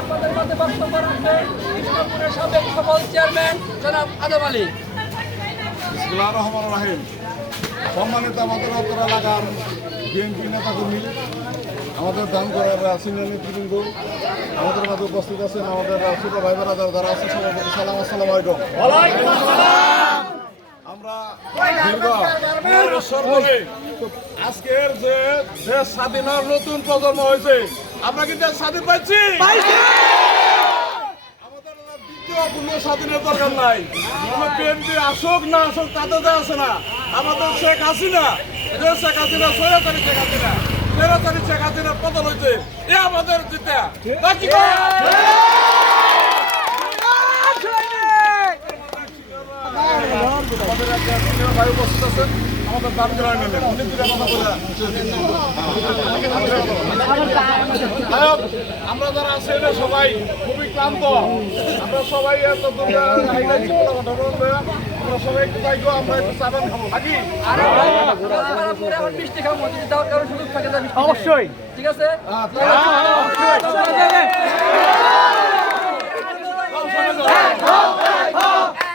আপনাদের মধ্যে বক্তব্য রাখবেন কৃষ্ণপুরের সাবেক সফল চেয়ারম্যান জনাব আদম আলী। বিসমিল্লাহির রহমানির রহিম। সম্মানিত আমাদের উত্তর এলাকার বিএনপি নেতাকর্মী, আমাদের দান করার সিনিয়র নেতৃবৃন্দ, আমাদের মাঝে উপস্থিত আছেন আমাদের ছোট ভাই বোনেরা যারা আছে সবার প্রতি সালাম, আসসালামু আলাইকুম। আমরা আজকের যে দেশ স্বাধীনের নতুন প্রজন্ম হয়েছে, আমরা কি দেশ স্বাধীন পাইছি? আমাদের দ্বিতীয় কোনো স্বাধীনের দরকার নাই। আমরা বিএনপি আসুক না আসুক তাতে দেওয়া আছে না। আমাদের শেখ হাসিনা, শেখ হাসিনা স্বৈরাচারী শেখ হাসিনা, স্বৈরাচারী শেখ হাসিনা পতন হয়েছে, এ আমাদের জিতে বাকি আমাদের একটা সিনিয়র ভাই উপস্থিত আছেন, আমাদের দান করা নেবেন উনি দুটা কথা বলে আমরা যারা আছি এটা সবাই খুবই ক্লান্ত। আমরা সবাই এত আমরা সবাই একটু চাইবো, আমরা একটু চাবান খাবো নাকি মিষ্টি খাবো যদি দেওয়ার কারো সুযোগ থাকে অবশ্যই ঠিক আছে। অবশ্যই